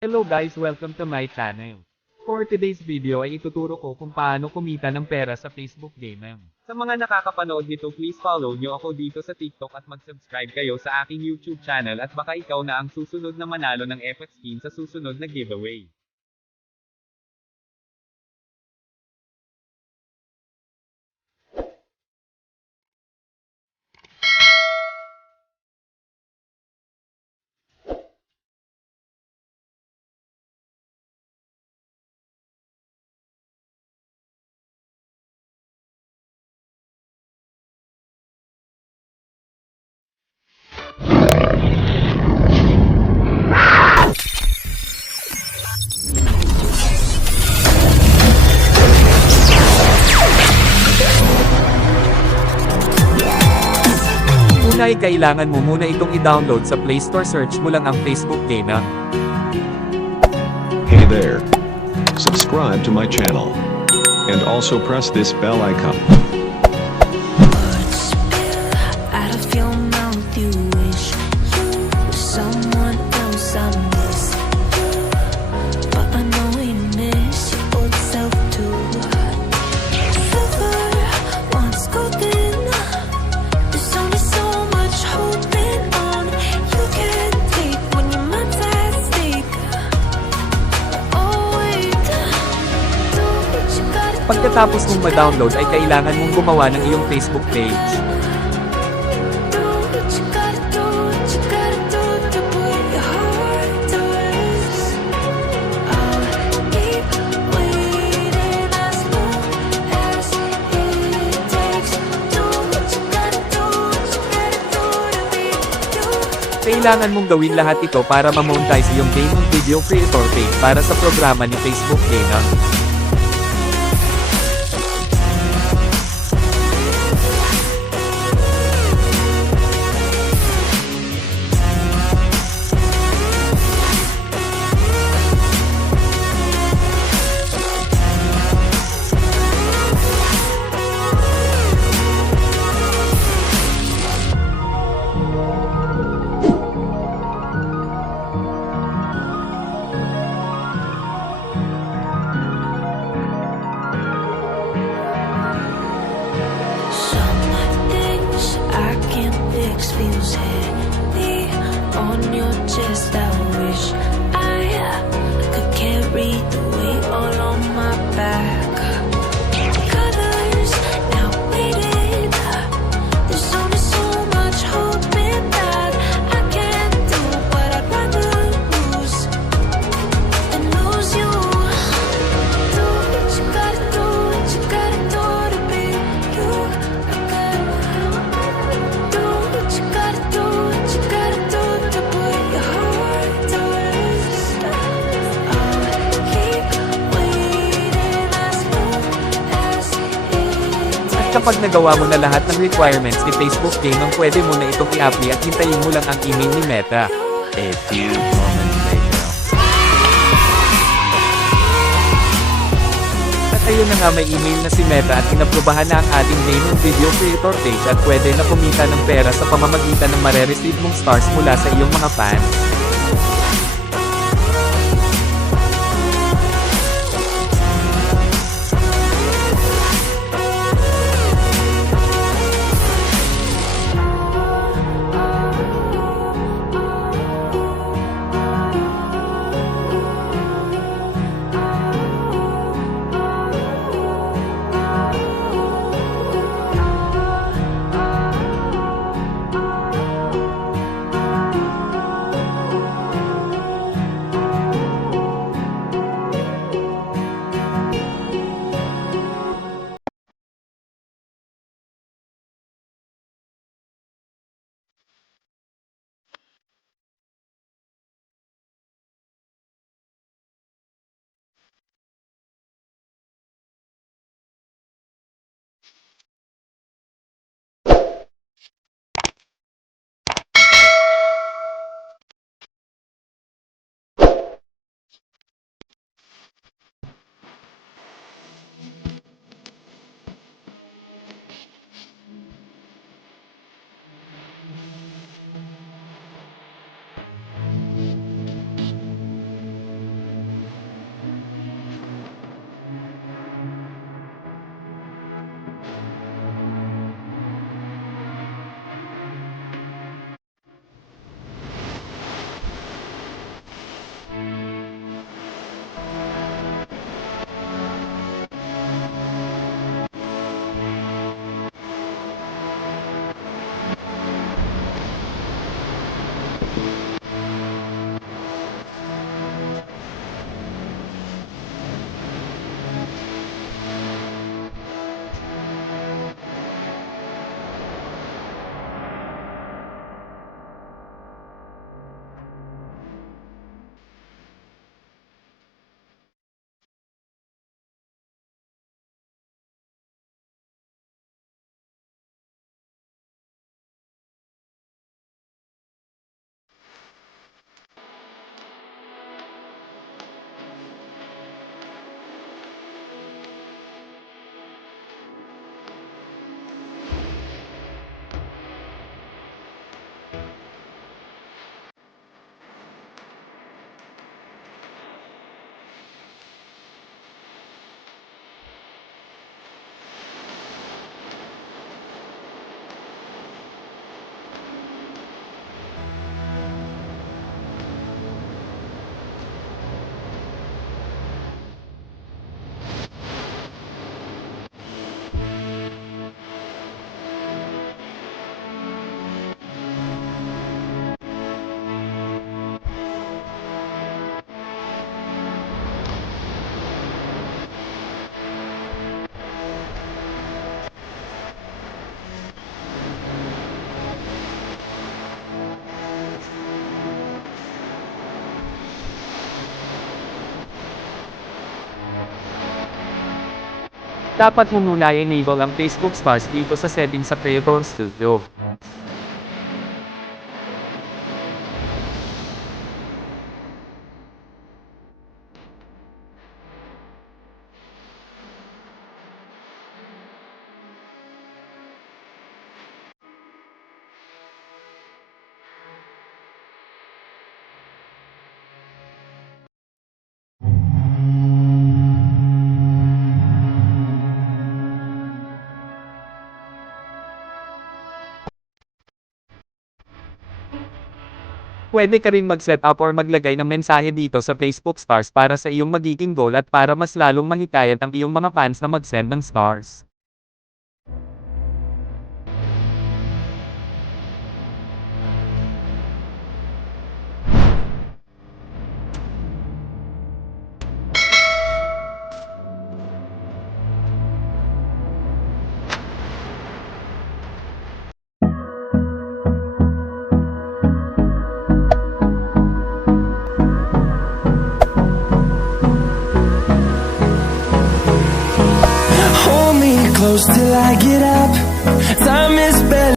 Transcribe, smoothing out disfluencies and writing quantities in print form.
Hello guys, welcome to my channel. For today's video ay ituturo ko kung paano kumita ng pera sa Facebook Gaming. Sa mga nakakapanood nito, please follow nyo ako dito sa TikTok at mag-subscribe kayo sa aking YouTube channel at baka ikaw na ang susunod na manalo ng FX skin sa susunod na giveaway. Una ay kailangan mo muna itong i-download sa Play Store, search mo lang ang Facebook Gaming. Hey there. Subscribe to my channel. And also press this bell icon. Out of your mouth, you wish you were someone else. I miss you, but I know we miss your old self too. Silver once golden. There's only so much holding on. You can take when your mind's at stake. Oh wait, do what you gotta do. Pagkatapos mong ma-download ay kailangan mong gumawa ng iyong Facebook page. Do what you gotta do, what you gotta do to put your heart to rest. I'll keep waiting as long as it takes. Do what you gotta do, what you gotta do to be you. Kailangan mong gawin lahat ito para ma-monetize iyong gaming video creator page para sa programa ni Facebook Gaming. Some things I can't fix feels heavy on your chest. I wish I could carry the weight all on my back. Colors now faded. There's only so much hoping that I can do, but I'd rather lose than lose you. Do what you gotta do, what you gotta do to be you. Do what you gotta do, what you gotta do to put your heart to rest. I'll keep waiting as long as it At takes. kapag nagawa mo na lahat ng requirements ni Facebook Gaming, pwede mo na itong i-apply at hintayin mo lang ang email ni Meta. A few moments later. At ayun na nga, may email na si Meta at inaprubahan na ang ating gaming video creator page at pwede na kumita ng pera sa pamamagitan ng mare-receive mong stars mula sa iyong mga fans. Dapat mo muna i-enable ang Facebook Stars dito sa settings sa Creator Studio. Pwede ka rin mag-set up or maglagay ng mensahe dito sa Facebook Stars para sa iyong magiging goal at para mas lalong mahikayat ang iyong mga fans na mag-send ng stars. Hold me close till I get up. Time is barely